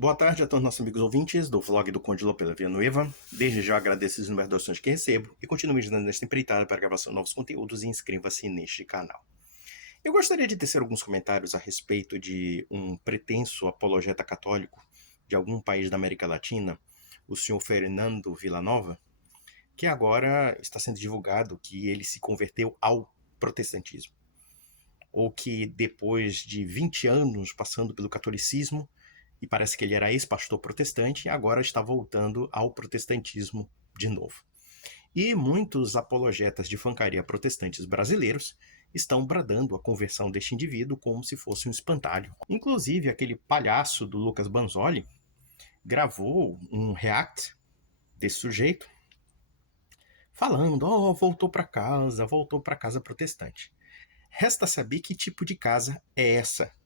Boa tarde a todos nossos amigos ouvintes do vlog do Conde Lopes Villanueva. Desde já agradeço as inúmeras doações que recebo e continuo me ajudando nesta empreitada para a gravação de novos conteúdos e inscreva-se neste canal. Eu gostaria de tecer alguns comentários a respeito de um pretenso apologeta católico de algum país da América Latina, o senhor Fernando Villanova, que agora está sendo divulgado que ele se converteu ao protestantismo. Ou que depois de 20 anos passando pelo catolicismo, e parece que ele era ex-pastor protestante e agora está voltando ao protestantismo de novo. E muitos apologetas de fancaria protestantes brasileiros estão bradando a conversão deste indivíduo como se fosse um espantalho. Inclusive, aquele palhaço do Lucas Banzoli gravou um react desse sujeito falando, voltou para casa protestante. Resta saber que tipo de casa é essa,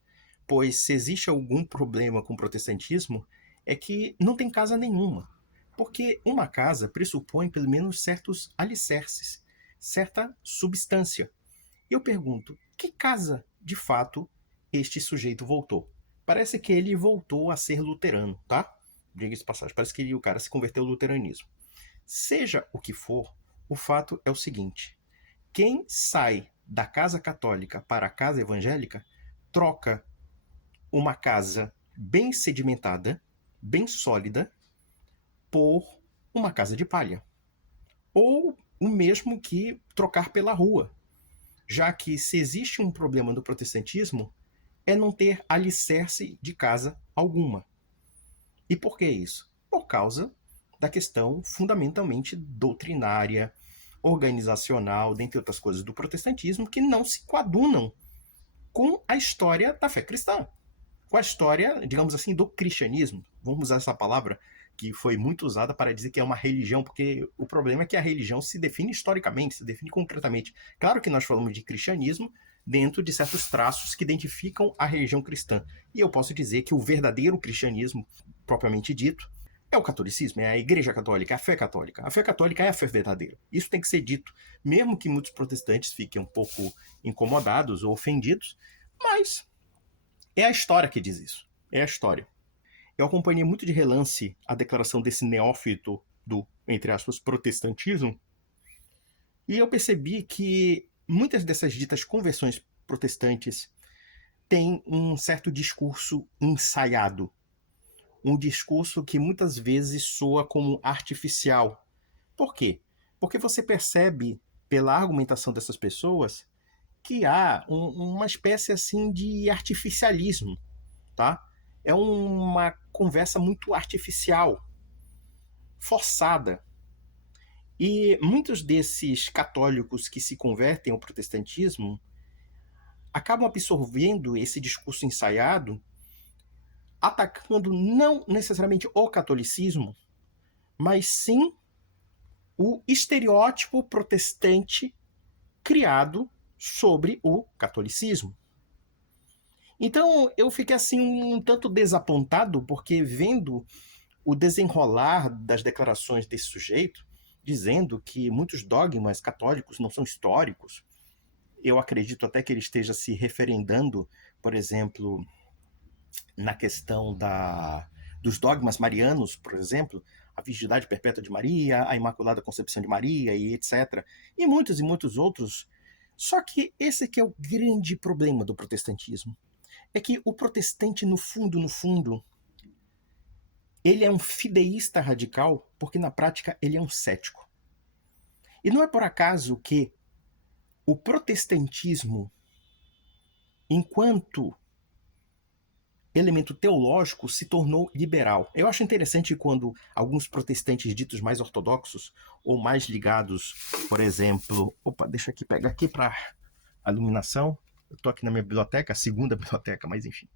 pois se existe algum problema com o protestantismo, é que não tem casa nenhuma. Porque uma casa pressupõe pelo menos certos alicerces, certa substância. E eu pergunto, que casa, de fato, este sujeito voltou? Parece que ele voltou a ser luterano, tá? Diga-se de passagem, parece que o cara se converteu ao luteranismo. Seja o que for, o fato é o seguinte: quem sai da casa católica para a casa evangélica troca uma casa bem sedimentada, bem sólida, por uma casa de palha. Ou o mesmo que trocar pela rua, já que se existe um problema do protestantismo é não ter alicerce de casa alguma. E por que isso? Por causa da questão fundamentalmente doutrinária, organizacional, dentre outras coisas do protestantismo, que não se coadunam com a história da fé cristã, com a história, digamos assim, do cristianismo. Vamos usar essa palavra que foi muito usada para dizer que é uma religião, porque o problema é que a religião se define historicamente, se define concretamente. Claro que nós falamos de cristianismo dentro de certos traços que identificam a religião cristã. E eu posso dizer que o verdadeiro cristianismo, propriamente dito, é o catolicismo, é a igreja católica, é a fé católica. A fé católica é a fé verdadeira. Isso tem que ser dito, mesmo que muitos protestantes fiquem um pouco incomodados ou ofendidos, mas é a história que diz isso. É a história. Eu acompanhei muito de relance a declaração desse neófito do, entre aspas, protestantismo, e eu percebi que muitas dessas ditas conversões protestantes têm um certo discurso ensaiado. Um discurso que muitas vezes soa como artificial. Por quê? Porque você percebe, pela argumentação dessas pessoas, que há uma espécie assim de artificialismo, tá? É uma conversa muito artificial, forçada. E muitos desses católicos que se convertem ao protestantismo acabam absorvendo esse discurso ensaiado, atacando não necessariamente o catolicismo, mas sim o estereótipo protestante criado sobre o catolicismo. Então eu fiquei assim um tanto desapontado, porque vendo o desenrolar das declarações desse sujeito, dizendo que muitos dogmas católicos não são históricos, eu acredito até que ele esteja se referendando, por exemplo, na questão dos dogmas marianos, por exemplo, a virgindade perpétua de Maria, a Imaculada Concepção de Maria e etc. E muitos outros. Só que esse aqui é o grande problema do protestantismo. É que o protestante, no fundo, ele é um fideísta radical, porque na prática ele é um cético. E não é por acaso que o protestantismo, enquanto elemento teológico, se tornou liberal. Eu acho interessante quando alguns protestantes ditos mais ortodoxos ou mais ligados, por exemplo... Opa, deixa aqui, pega aqui para a iluminação. Eu estou aqui na minha biblioteca, a segunda biblioteca, mas enfim.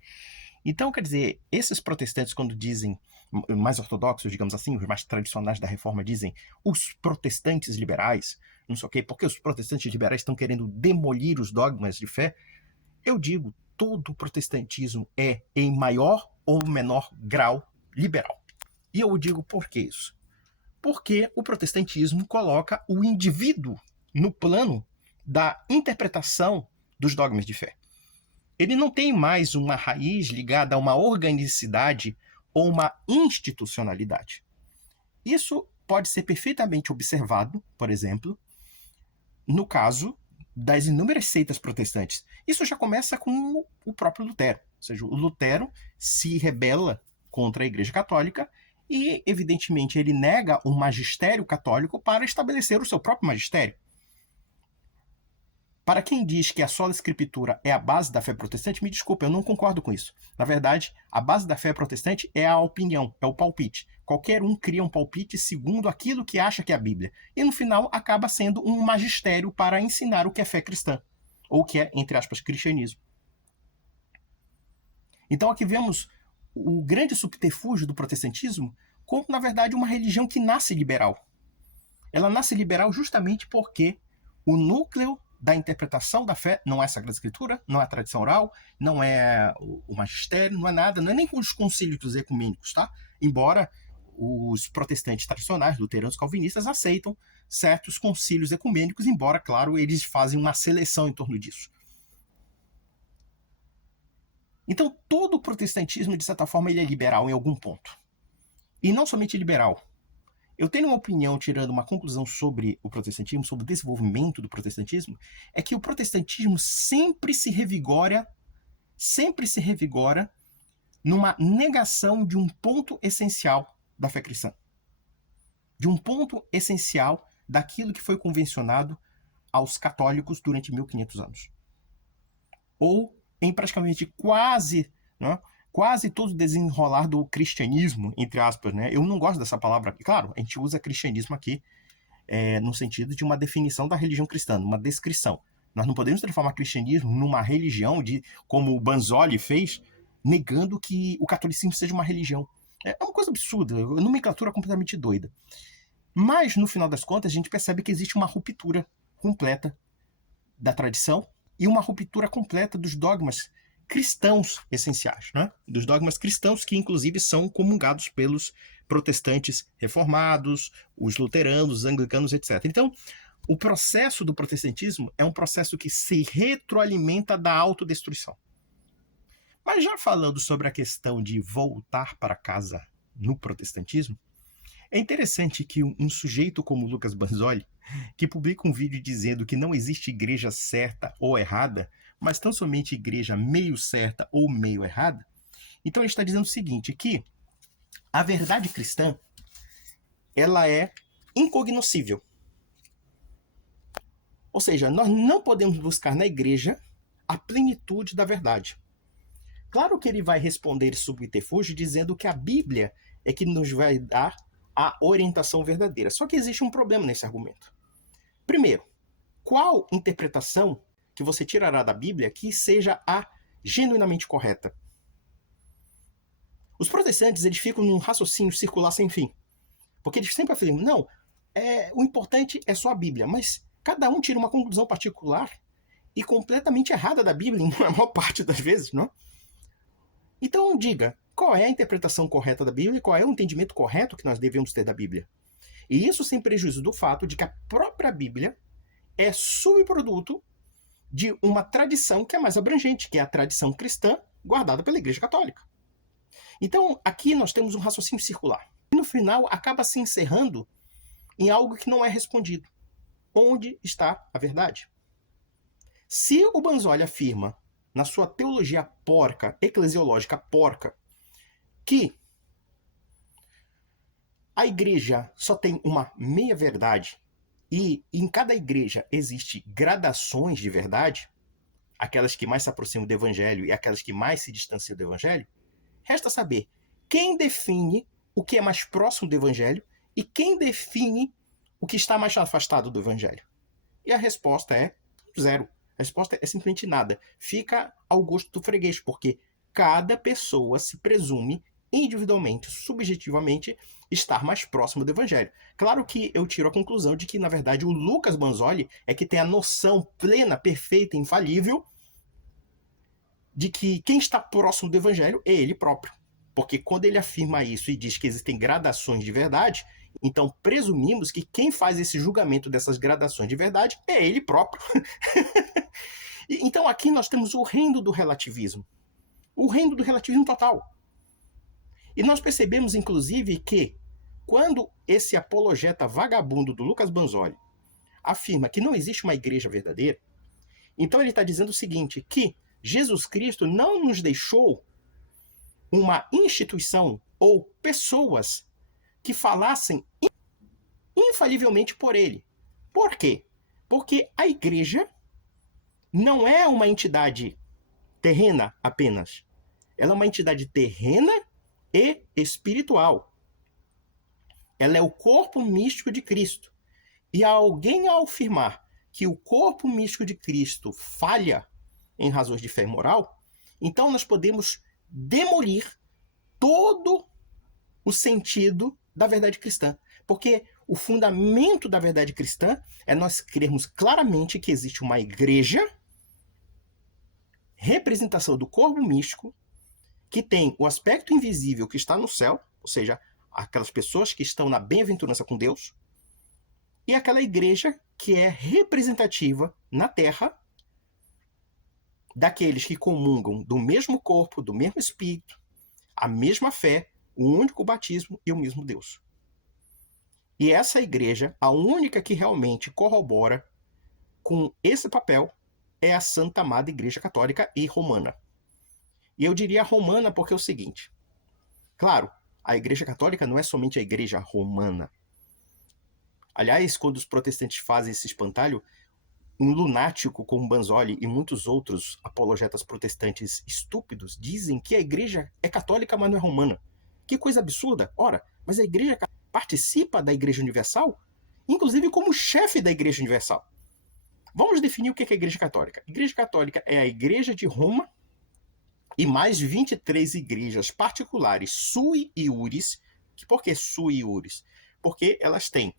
Então, quer dizer, esses protestantes, quando dizem, mais ortodoxos, digamos assim, os mais tradicionais da reforma, dizem os protestantes liberais, não sei o quê, porque os protestantes liberais estão querendo demolir os dogmas de fé. Eu digo, todo o protestantismo é, em maior ou menor grau, liberal. E eu digo por que isso? Porque o protestantismo coloca o indivíduo no plano da interpretação dos dogmas de fé. Ele não tem mais uma raiz ligada a uma organicidade ou uma institucionalidade. Isso pode ser perfeitamente observado, por exemplo, no caso das inúmeras seitas protestantes. Isso já começa com o próprio Lutero. Ou seja, o Lutero se rebela contra a Igreja Católica e, evidentemente, ele nega o magistério católico para estabelecer o seu próprio magistério. Para quem diz que a sola escritura é a base da fé protestante, me desculpe, eu não concordo com isso. Na verdade, a base da fé protestante é a opinião, é o palpite. Qualquer um cria um palpite segundo aquilo que acha que é a Bíblia. E no final acaba sendo um magistério para ensinar o que é fé cristã, ou o que é, entre aspas, cristianismo. Então aqui vemos o grande subterfúgio do protestantismo como, na verdade, uma religião que nasce liberal. Ela nasce liberal justamente porque o núcleo da interpretação da fé não é a Sagrada Escritura, não é a tradição oral, não é o magistério, não é nada, não é nem com os concílios ecumênicos, tá? Embora os protestantes tradicionais, luteranos, calvinistas, aceitam certos concílios ecumênicos, embora, claro, eles fazem uma seleção em torno disso. Então, todo o protestantismo, de certa forma, ele é liberal em algum ponto. E não somente liberal. Eu tenho uma opinião, tirando uma conclusão sobre o protestantismo, sobre o desenvolvimento do protestantismo, é que o protestantismo sempre se revigora numa negação de um ponto essencial da fé cristã. De um ponto essencial daquilo que foi convencionado aos católicos durante 1500 anos. Ou em praticamente quase todo o desenrolar do cristianismo, entre aspas, né? Eu não gosto dessa palavra aqui. Claro, a gente usa cristianismo aqui no sentido de uma definição da religião cristã, uma descrição. Nós não podemos transformar o cristianismo numa religião, como o Banzoli fez, negando que o catolicismo seja uma religião. É uma coisa absurda, uma nomenclatura completamente doida. Mas, no final das contas, a gente percebe que existe uma ruptura completa da tradição e uma ruptura completa dos dogmas cristãos essenciais, né? Dos dogmas cristãos que, inclusive, são comungados pelos protestantes reformados, os luteranos, os anglicanos, etc. Então, o processo do protestantismo é um processo que se retroalimenta da autodestruição. Mas já falando sobre a questão de voltar para casa no protestantismo, é interessante que um sujeito como Lucas Banzoli, que publica um vídeo dizendo que não existe igreja certa ou errada, mas tão somente igreja meio certa ou meio errada, então ele está dizendo o seguinte, que a verdade cristã, ela é incognoscível. Ou seja, nós não podemos buscar na igreja a plenitude da verdade. Claro que ele vai responder subterfúgio dizendo que a Bíblia é que nos vai dar a orientação verdadeira. Só que existe um problema nesse argumento. Primeiro, qual interpretação que você tirará da Bíblia que seja a genuinamente correta? Os protestantes, eles ficam num raciocínio circular sem fim. Porque eles sempre afirmam, não, o importante é só a Bíblia, mas cada um tira uma conclusão particular e completamente errada da Bíblia, na maior parte das vezes, não? Então, diga, qual é a interpretação correta da Bíblia e qual é o entendimento correto que nós devemos ter da Bíblia? E isso sem prejuízo do fato de que a própria Bíblia é subproduto de uma tradição que é mais abrangente, que é a tradição cristã guardada pela Igreja Católica. Então, aqui nós temos um raciocínio circular. E no final, acaba se encerrando em algo que não é respondido. Onde está a verdade? Se o Banzoli afirma, na sua teologia porca, eclesiológica porca, que a igreja só tem uma meia-verdade e em cada igreja existe gradações de verdade, aquelas que mais se aproximam do evangelho e aquelas que mais se distanciam do evangelho, resta saber quem define o que é mais próximo do evangelho e quem define o que está mais afastado do evangelho. E a resposta é zero. A resposta é simplesmente nada. Fica ao gosto do freguês, porque cada pessoa se presume individualmente, subjetivamente, estar mais próximo do evangelho. Claro que eu tiro a conclusão de que, na verdade, o Lucas Banzoli é que tem a noção plena, perfeita, infalível de que quem está próximo do evangelho é ele próprio. Porque quando ele afirma isso e diz que existem gradações de verdade, então presumimos que quem faz esse julgamento dessas gradações de verdade é ele próprio. Então aqui nós temos o reino do relativismo. O reino do relativismo total. E nós percebemos, inclusive, que quando esse apologeta vagabundo do Lucas Banzoli afirma que não existe uma igreja verdadeira, então ele está dizendo o seguinte, que Jesus Cristo não nos deixou uma instituição ou pessoas que falassem infalivelmente por ele. Por quê? Porque a igreja não é uma entidade terrena apenas. Ela é uma entidade terrena e espiritual. Ela é o corpo místico de Cristo. E alguém, ao afirmar que o corpo místico de Cristo falha em razões de fé moral, então nós podemos demolir todo o sentido da verdade cristã. Porque o fundamento da verdade cristã é nós crermos claramente que existe uma igreja, representação do corpo místico, que tem o aspecto invisível que está no céu, ou seja, aquelas pessoas que estão na bem-aventurança com Deus, e aquela igreja que é representativa na terra daqueles que comungam do mesmo corpo, do mesmo espírito, a mesma fé, o único batismo e o mesmo Deus. E essa igreja, a única que realmente corrobora com esse papel, é a Santa Amada Igreja Católica e Romana. E eu diria romana porque é o seguinte, claro, a Igreja Católica não é somente a Igreja Romana. Aliás, quando os protestantes fazem esse espantalho, um lunático como Banzoli e muitos outros apologetas protestantes estúpidos dizem que a Igreja é católica, mas não é romana. Que coisa absurda! Ora, mas a Igreja participa da Igreja Universal, inclusive como chefe da Igreja Universal. Vamos definir o que é a Igreja Católica. A Igreja Católica é a Igreja de Roma e mais 23 igrejas particulares sui iuris. Por que sui iuris? Porque elas têm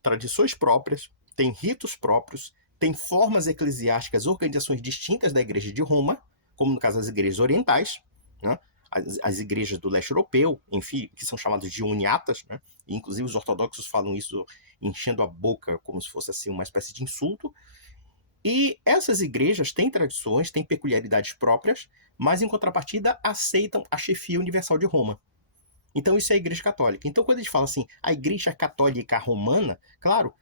tradições próprias, têm ritos próprios, têm formas eclesiásticas, organizações distintas da Igreja de Roma, como no caso das igrejas orientais, né? As igrejas do leste europeu, enfim, que são chamadas de uniatas, né? E, inclusive os ortodoxos falam isso enchendo a boca como se fosse assim uma espécie de insulto. E essas igrejas têm tradições, têm peculiaridades próprias, mas em contrapartida aceitam a chefia universal de Roma. Então isso é a Igreja Católica. Então quando a gente fala assim, a Igreja Católica Romana, claro,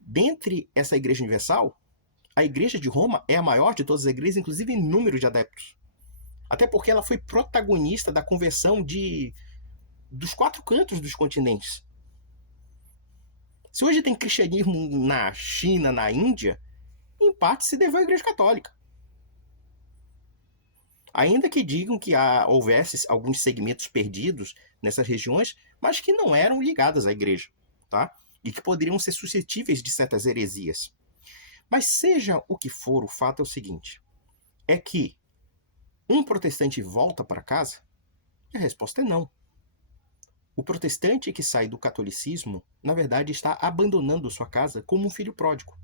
dentre essa Igreja Universal, a Igreja de Roma é a maior de todas as igrejas, inclusive em número de adeptos. Até porque ela foi protagonista da conversão dos 4 cantos dos continentes. Se hoje tem cristianismo na China, na Índia, em parte se deve à Igreja Católica. Ainda que digam que houvesse alguns segmentos perdidos nessas regiões, mas que não eram ligadas à igreja, tá? E que poderiam ser suscetíveis de certas heresias. Mas seja o que for, o fato é o seguinte, é que um protestante volta para casa? E a resposta é não. O protestante que sai do catolicismo, na verdade, está abandonando sua casa como um filho pródigo.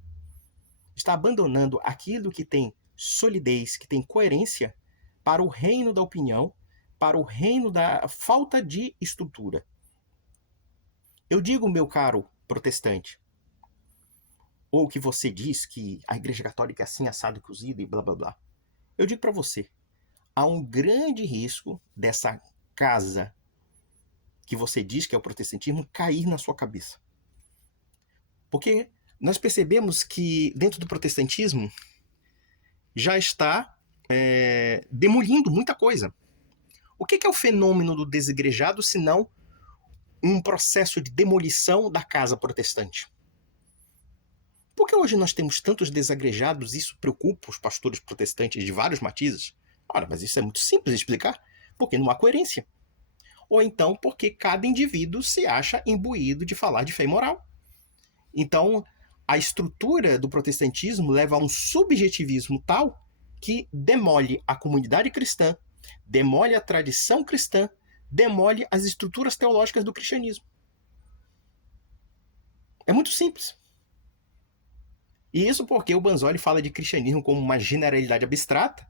Está abandonando aquilo que tem solidez, que tem coerência para o reino da opinião, para o reino da falta de estrutura. Eu digo, meu caro protestante, ou que você diz que a Igreja Católica é assim, assado, cozida e blá blá blá. Eu digo para você, há um grande risco dessa casa que você diz que é o protestantismo cair na sua cabeça. Porque nós percebemos que dentro do protestantismo já está demolindo muita coisa. O que é o fenômeno do desigrejado, senão um processo de demolição da casa protestante? Por que hoje nós temos tantos desagrejados e isso preocupa os pastores protestantes de vários matizes? Ora, mas isso é muito simples de explicar. Porque não há coerência. Ou então porque cada indivíduo se acha imbuído de falar de fé e moral. Então, a estrutura do protestantismo leva a um subjetivismo tal que demole a comunidade cristã, demole a tradição cristã, demole as estruturas teológicas do cristianismo. É muito simples. E isso porque o Banzoli fala de cristianismo como uma generalidade abstrata,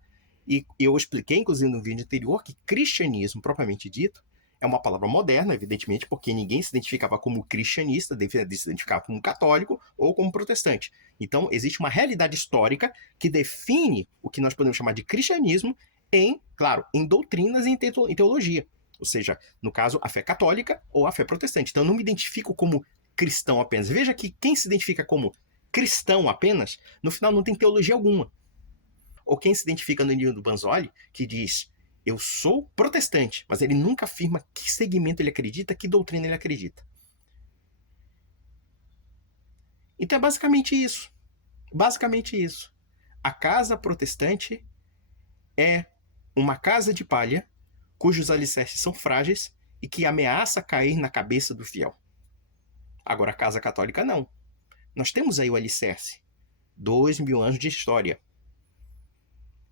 e eu expliquei, inclusive, no vídeo anterior, que cristianismo, propriamente dito, é uma palavra moderna, evidentemente, porque ninguém se identificava como cristianista, devia se identificar como católico ou como protestante. Então, existe uma realidade histórica que define o que nós podemos chamar de cristianismo em, claro, em doutrinas e em teologia. Ou seja, no caso, a fé católica ou a fé protestante. Então eu não me identifico como cristão apenas. Veja que quem se identifica como cristão apenas, no final não tem teologia alguma. Ou quem se identifica no Nino do Banzoli, que diz, eu sou protestante, mas ele nunca afirma que segmento ele acredita, que doutrina ele acredita. Então é basicamente isso. Basicamente isso. A casa protestante é uma casa de palha cujos alicerces são frágeis e que ameaça cair na cabeça do fiel. Agora, a casa católica não. Nós temos aí o alicerce. 2000 anos de história.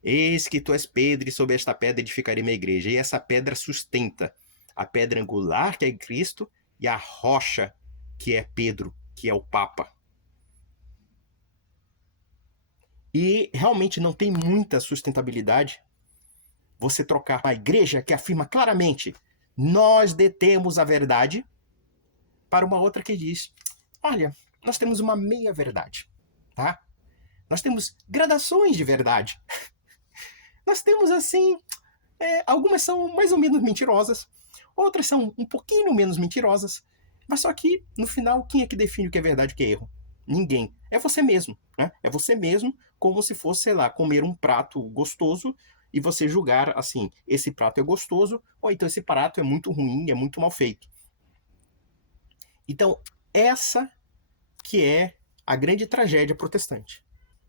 Eis que tu és Pedro, e sobre esta pedra edificarei minha igreja. E essa pedra sustenta a pedra angular, que é Cristo, e a rocha, que é Pedro, que é o Papa. E realmente não tem muita sustentabilidade você trocar uma igreja que afirma claramente nós detemos a verdade para uma outra que diz, olha, nós temos uma meia-verdade, tá? Nós temos gradações de verdade. Nós temos, assim, algumas são mais ou menos mentirosas, outras são um pouquinho menos mentirosas, mas só que, no final, quem é que define o que é verdade e o que é erro? Ninguém. É você mesmo, né? É você mesmo, como se fosse, sei lá, comer um prato gostoso e você julgar, assim, esse prato é gostoso, ou então esse prato é muito ruim, é muito mal feito. Então, essa que é a grande tragédia protestante.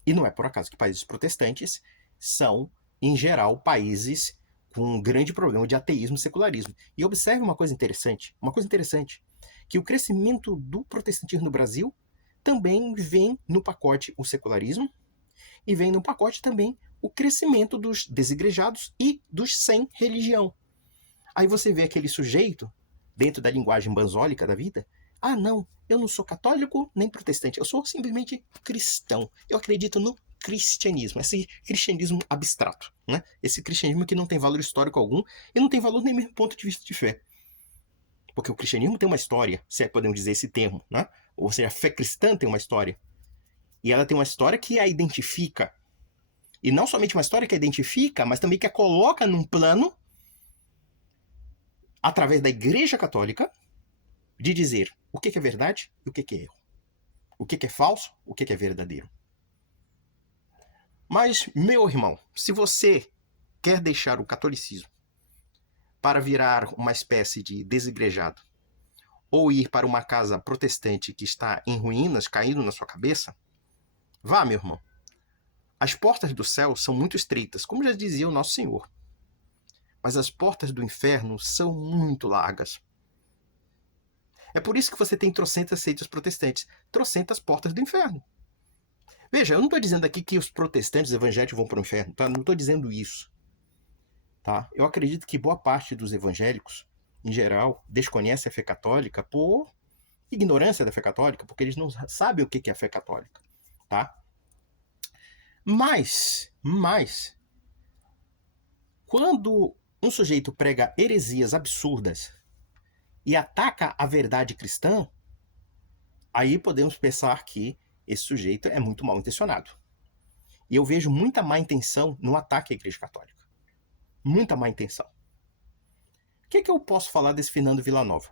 E não é por acaso que países protestantes são, em geral, países com um grande problema de ateísmo e secularismo. E observe uma coisa interessante, que o crescimento do protestantismo no Brasil também vem no pacote o secularismo e vem no pacote também o crescimento dos desigrejados e dos sem religião. Aí você vê aquele sujeito, dentro da linguagem banzólica da vida, ah, não, eu não sou católico nem protestante, eu sou simplesmente cristão. Eu acredito no cristianismo, esse cristianismo abstrato, né? Esse cristianismo que não tem valor histórico algum e não tem valor nem mesmo ponto de vista de fé. Porque o cristianismo tem uma história, se é que podemos dizer esse termo, né? Ou seja, a fé cristã tem uma história. E ela tem uma história que a identifica. E não somente uma história que a identifica, mas também que a coloca num plano, através da Igreja Católica, de dizer o que é verdade e o que é erro. O que é falso, o que é verdadeiro. Mas, meu irmão, se você quer deixar o catolicismo para virar uma espécie de desigrejado, ou ir para uma casa protestante que está em ruínas, caindo na sua cabeça, vá, meu irmão. As portas do céu são muito estreitas, como já dizia o nosso Senhor. Mas as portas do inferno são muito largas. É por isso que você tem trocentas seitas protestantes, trocentas portas do inferno. Veja, eu não estou dizendo aqui que os protestantes evangélicos vão para o inferno, tá? Não estou dizendo isso. Tá? Eu acredito que boa parte dos evangélicos, em geral, desconhece a fé católica por ignorância da fé católica, porque eles não sabem o que é a fé católica. Tá? Mas, quando um sujeito prega heresias absurdas e ataca a verdade cristã, aí podemos pensar que esse sujeito é muito mal intencionado. E eu vejo muita má intenção no ataque à Igreja Católica. Muita má intenção. O que eu posso falar desse Fernando Villanova?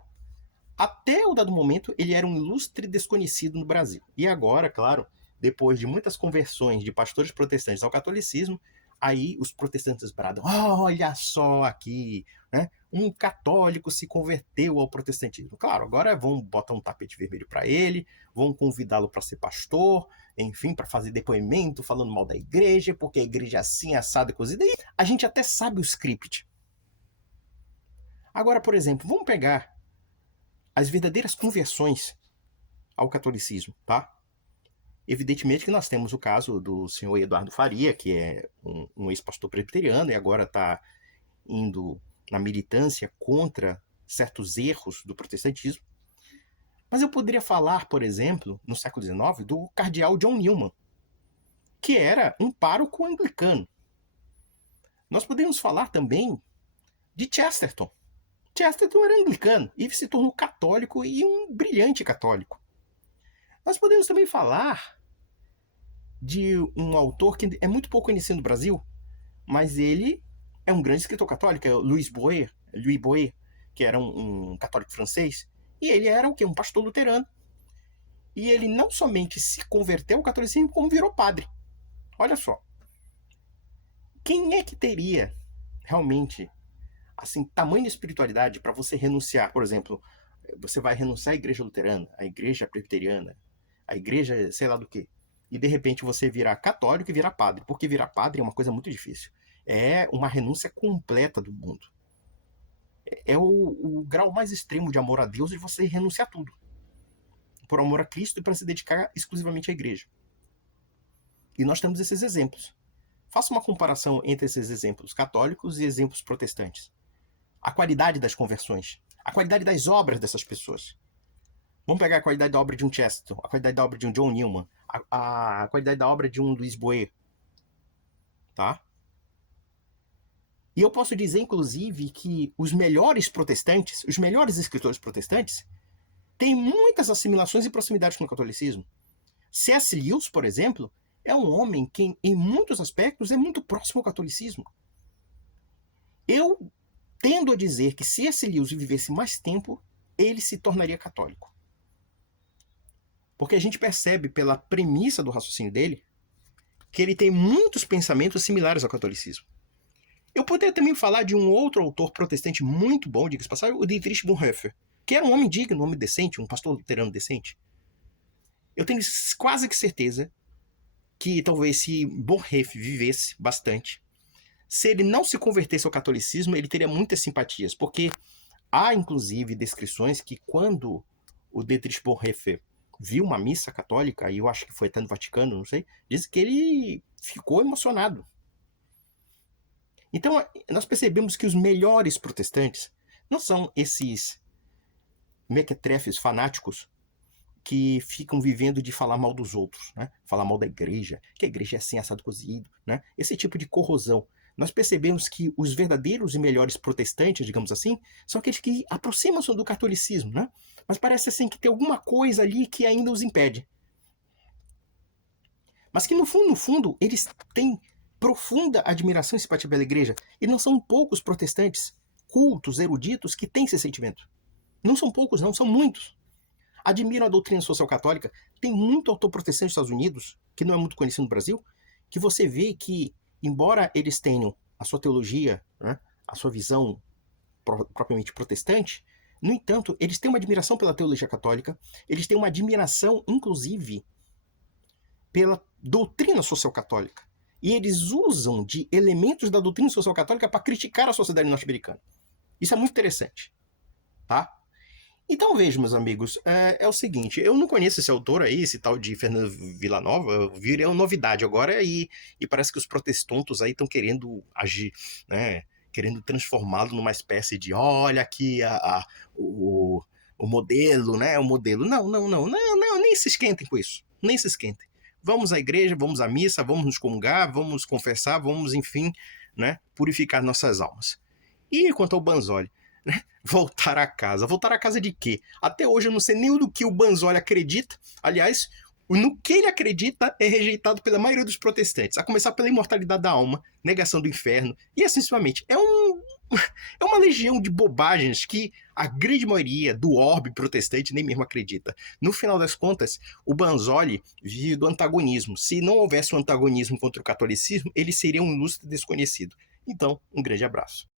Até o dado momento, ele era um ilustre desconhecido no Brasil. E agora, claro, depois de muitas conversões de pastores protestantes ao catolicismo, aí os protestantes bradam, olha só aqui, né? Um católico se converteu ao protestantismo. Claro, agora vão botar um tapete vermelho para ele, vão convidá-lo para ser pastor, enfim, para fazer depoimento falando mal da igreja, porque a igreja é assim, assada e cozida. E a gente até sabe o script. Agora, por exemplo, vamos pegar as verdadeiras conversões ao catolicismo, tá? Evidentemente que nós temos o caso do senhor Eduardo Faria, que é um ex-pastor presbiteriano e agora está indo na militância contra certos erros do protestantismo. Mas eu poderia falar, por exemplo, no século XIX, do cardeal John Newman, que era um pároco anglicano. Nós podemos falar também de Chesterton. Chesterton era anglicano e se tornou católico e um brilhante católico. Nós podemos também falar de um autor que é muito pouco conhecido no Brasil, mas ele é um grande escritor católico, é o Louis Boyer, Louis Bouet, que era um católico francês, e ele era o quê? Um pastor luterano. E ele não somente se converteu ao catolicismo, como virou padre. Olha só. Quem é que teria realmente assim tamanha espiritualidade para você renunciar? Por exemplo, você vai renunciar à igreja luterana, à igreja presbiteriana, à igreja sei lá do que, e de repente você virar católico e virar padre, porque virar padre é uma coisa muito difícil. É uma renúncia completa do mundo. É o grau mais extremo de amor a Deus, de você renunciar a tudo por amor a Cristo e para se dedicar exclusivamente à igreja. E nós temos esses exemplos. Faça uma comparação entre esses exemplos católicos e exemplos protestantes. A qualidade das conversões, a qualidade das obras dessas pessoas. Vamos pegar a qualidade da obra de um Chesterton, a qualidade da obra de um John Newman, a qualidade da obra de um Louis Bouet, tá? E eu posso dizer, inclusive, que os melhores protestantes, os melhores escritores protestantes, têm muitas assimilações e proximidades com o catolicismo. C.S. Lewis, por exemplo, é um homem que, em muitos aspectos, é muito próximo ao catolicismo. Eu tendo a dizer que se C.S. Lewis vivesse mais tempo, ele se tornaria católico. Porque a gente percebe pela premissa do raciocínio dele que ele tem muitos pensamentos similares ao catolicismo. Eu poderia também falar de um outro autor protestante muito bom, diga-se passagem, o Dietrich Bonhoeffer, que era um homem digno, um homem decente, um pastor luterano decente. Eu tenho quase que certeza que talvez se Bonhoeffer vivesse bastante, se ele não se convertesse ao catolicismo, ele teria muitas simpatias, porque há inclusive descrições que quando o Dietrich Bonhoeffer viu uma missa católica, e eu acho que foi até no Vaticano, não sei, diz que ele ficou emocionado. Então, nós percebemos que os melhores protestantes não são esses mequetrefes fanáticos que ficam vivendo de falar mal dos outros, né? Falar mal da igreja, que a igreja é assim, assado cozido, né? Esse tipo de corrosão. Nós percebemos que os verdadeiros e melhores protestantes, digamos assim, são aqueles que aproximam-se do catolicismo, né? Mas parece assim que tem alguma coisa ali que ainda os impede. Mas que no fundo, eles têm profunda admiração e simpatia pela igreja. E não são poucos protestantes cultos, eruditos, que têm esse sentimento. Não são poucos, não, são muitos. Admiram a doutrina social católica. Tem muito autor protestante nos Estados Unidos, que não é muito conhecido no Brasil, que você vê que, embora eles tenham a sua teologia, né, a sua visão propriamente protestante, no entanto, eles têm uma admiração pela teologia católica, eles têm uma admiração, inclusive, pela doutrina social católica. E eles usam de elementos da doutrina social católica para criticar a sociedade norte-americana. Isso é muito interessante, tá? Então veja, meus amigos, é o seguinte, eu não conheço esse autor aí, esse tal de Fernando Villanova, eu vi uma novidade agora e parece que os protestantes aí estão querendo agir, né? Querendo transformá-lo numa espécie de, olha aqui o modelo, né? O modelo. Não, nem se esquentem com isso, nem se esquentem. Vamos à igreja, vamos à missa, vamos nos comungar, vamos confessar, vamos, enfim, né? Purificar nossas almas. E quanto ao Banzoli, né? Voltar a casa. Voltar a casa de quê? Até hoje eu não sei nem do que o Banzoli acredita. Aliás, no que ele acredita é rejeitado pela maioria dos protestantes, a começar pela imortalidade da alma, negação do inferno, e assim sucessivamente. É uma legião de bobagens que a grande maioria do orbe protestante nem mesmo acredita. No final das contas, o Banzoli vive do antagonismo. Se não houvesse um antagonismo contra o catolicismo, ele seria um ilustre desconhecido. Então, um grande abraço.